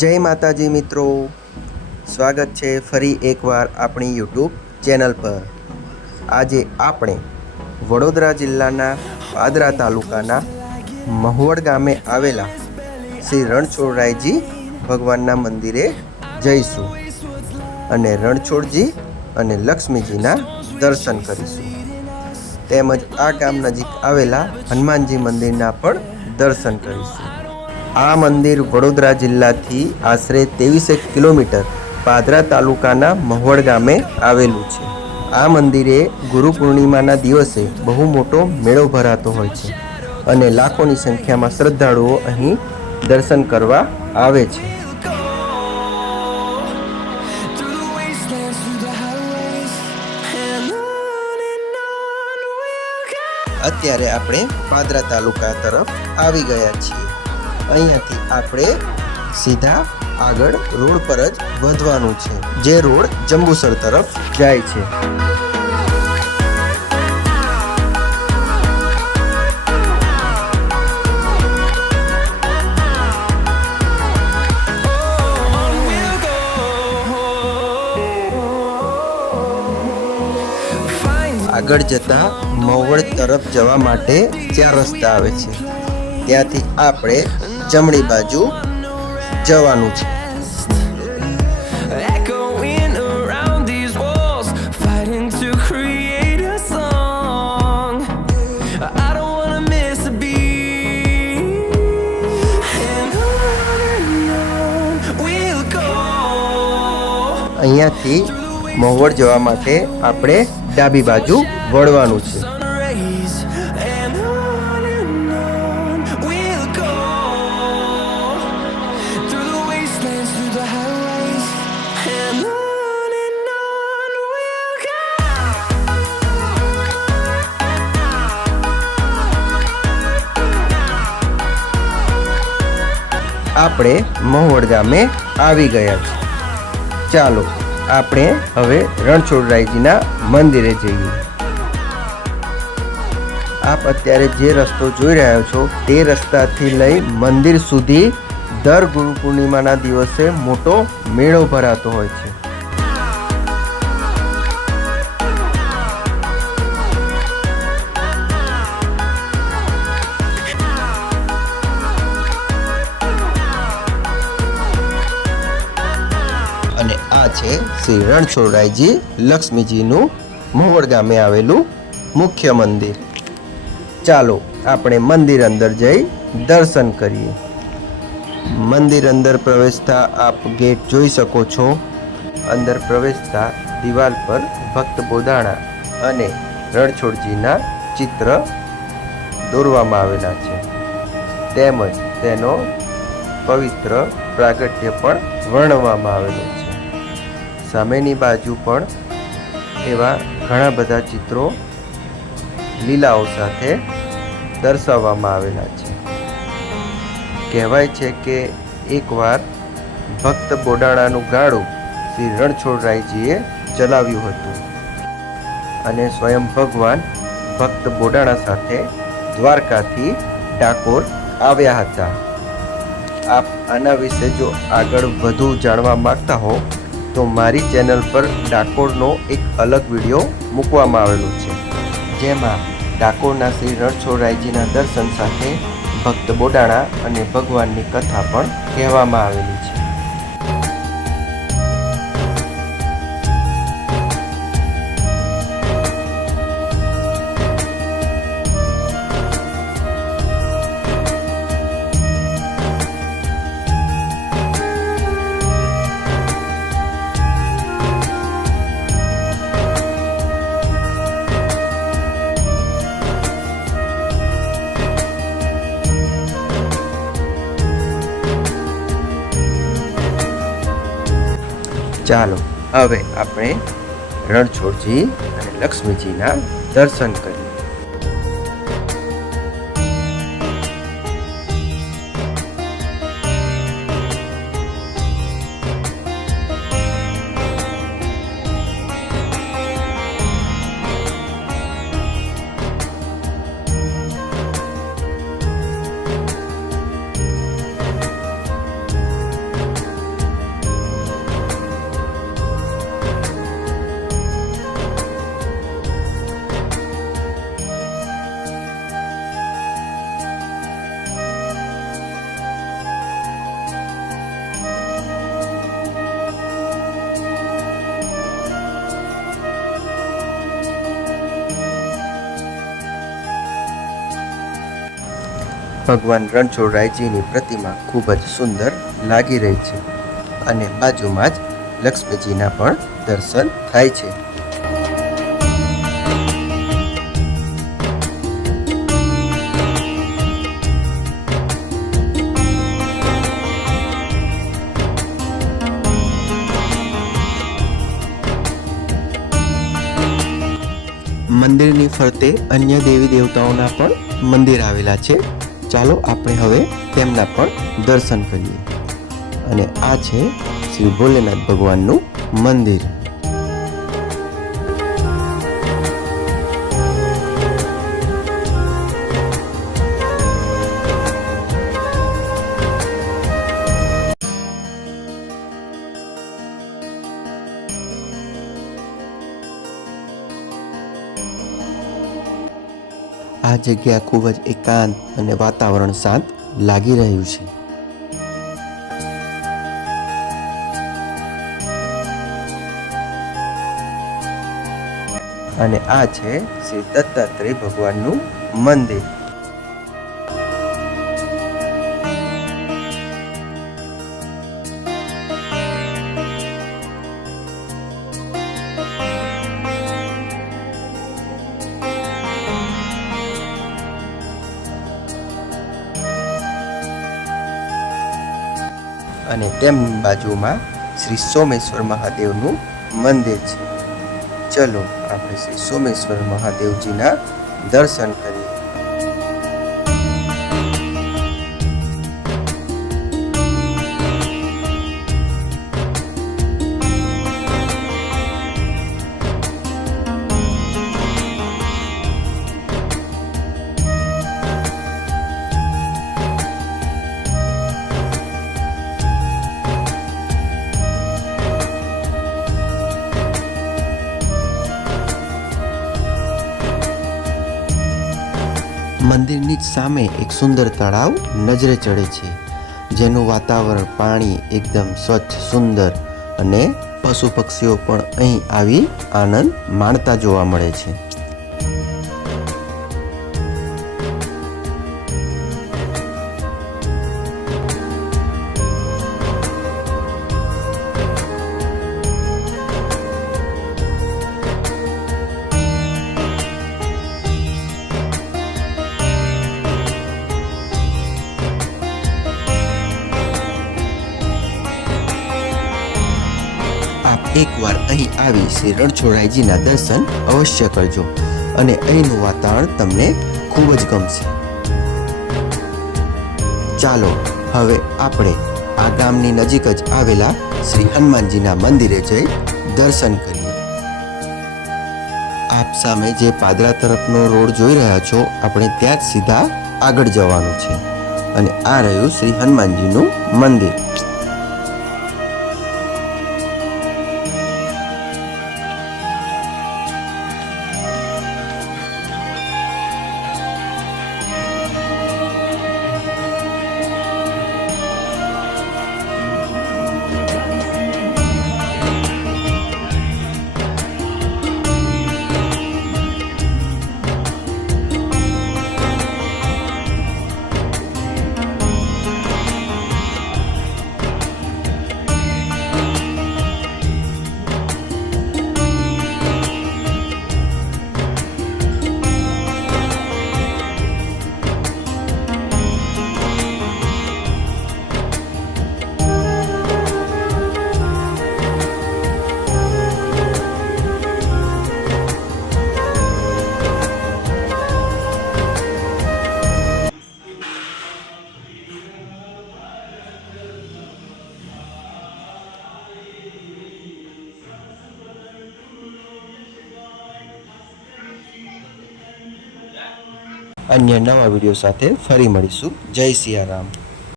જય માતાજી મિત્રો, સ્વાગત છે ફરી એકવાર આપણી યુટ્યુબ ચેનલ પર। આજે આપણે વડોદરા જિલ્લાના પાદરા તાલુકાના મહુવડ ગામે આવેલા શ્રી રણછોડરાયજી ભગવાનના મંદિરે જઈશું અને રણછોડજી અને લક્ષ્મીજીના દર્શન કરીશું। તેમજ આ ગામ નજીક આવેલા હનુમાનજી મંદિરના પણ દર્શન કરીશું। આ મંદિર વડોદરા જિલ્લાથી આશરે 23 કિલોમીટર પાદરા તાલુકાના મહુવડ ગામે આવેલું છે। આ મંદિરે ગુરુ પૂર્ણિમાના દિવસે બહુ મોટો મેળો ભરાતો હોય છે અને લાખોની સંખ્યામાં શ્રદ્ધાળુઓ અહીં દર્શન કરવા આવે છે। અત્યારે આપણે પાદરા તાલુકા તરફ આવી ગયા છીએ। અહીંયાથી આપણે સીધા આગળ રોડ પર જ વધવાનું છે, જે રોડ જંબુસર તરફ જાય છે। આગળ જતા મહુવડ તરફ જવા માટે 4 રસ્તા આવે છે, ત્યાંથી આપણે જમણી બાજુ જવાનું છે। અહીંયાથી મહુવડ જવા માટે આપણે ડાબી બાજુ વળવાનું છે। આપણે મહુવડ ગામે આવી ગયા છે। ચાલો આપણે હવે રણછોડરાયજીના મંદિરે જઈએ। આપ અત્યારે જે રસ્તો જોઈ રહ્યા છો તે રસ્તાથી લઈ મંદિર સુધી દર ગુરુ પૂર્ણિમાના દિવસે મોટો મેળો ભરાતો હોય છે। અને આ છે શ્રી રણછોડરાયજી લક્ષ્મીજીનું મહુવડ ગામે આવેલું મુખ્ય મંદિર। ચાલો આપણે મંદિર અંદર જઈ દર્શન કરીએ। મંદિર અંદર પ્રવેશતા આપ ગેટ જોઈ શકો છો। અંદર પ્રવેશતા દિવાલ પર ભક્ત બોદાણા અને રણછોડજીના ચિત્ર દોરવામાં આવેલા છે, તેમજ તેનો પવિત્ર પ્રાગટ્ય પણ વર્ણવવામાં આવેલું છે। સામેની બાજુ પણ એવા ઘણા બધા ચિત્રો લીલાઓ સાથે દર્શાવવામાં આવેલા છે। કહેવાય છે કે એકવાર ભક્ત બોડાણાનું ગાડું શ્રી રણછોડરાયજીએ ચલાવ્યું હતું અને સ્વયં ભગવાન ભક્ત બોડાણા સાથે દ્વારકાથી ડાકોર આવ્યા હતા। આપ આના વિશે જો આગળ વધુ જાણવા માંગતા હો તો મારી ચેનલ પર ડાકોરનો એક અલગ વિડીયો મૂકવામાં આવેલો છે, જેમાં ડાકોરના શ્રી રણછોડરાયજીના દર્શન સાથે ભક્ત બોડાણા અને ભગવાનની કથા પણ કહેવામાં આવેલી છે। ચાલો હવે આપણે રણછોડજી અને લક્ષ્મીજીના દર્શન કરીએ। ભગવાન રણછોડરાયજીની પ્રતિમા ખૂબ જ સુંદર લાગી રહી છે અને બાજુમાં જ લક્ષ્મીજીના પણ દર્શન થાય છે. મંદિરની ફરતે અન્ય દેવી દેવતાઓના પણ મંદિર આવેલા છે. ચાલો આપણે હવે તેમના પણ દર્શન કરીએ. અને આ છે શ્રી ભોલેનાથ ભગવાનનું મંદિર. આ જગ્યા ખૂબ જ એકાંત અને વાતાવરણ શાંત લાગી રહ્યું છે. અને આ છે શ્રી દત્તાત્રેય ભગવાનનું મંદિર. અને તેમની બાજુમાં શ્રી સોમેશ્વર મહાદેવનું મંદિર છે. ચલો આપણે શ્રી સોમેશ્વર મહાદેવજીના દર્શન કરીએ. મંદિરની જ સામે એક સુંદર તળાવ નજરે ચડે છે, જેનું વાતાવરણ પાણી એકદમ સ્વચ્છ સુંદર અને પશુ પક્ષીઓ પણ અહીં આવી આનંદ માણતા જોવા મળે છે. એકવાર અહીં આવી શ્રી રણછોડરાયજીના દર્શન અવશ્ય કરજો અને અહીંનું વાતાવરણ તમને ખૂબ જ ગમશે. ચાલો હવે આપણે આ ગામની નજીક જ આવેલા શ્રી હનુમાનજીના મંદિરે જઈ દર્શન કરીએ. આપ સામે જે પાદરા તરફનો રોડ જોઈ રહ્યા છો, આપણે ત્યાં જ સીધા આગળ જવાનું છે. અને આ રહ્યું શ્રી હનુમાનજીનું મંદિર. અન્ય નવા વિડીયો સાથે ફરી મળીશું. જય સિયારામ.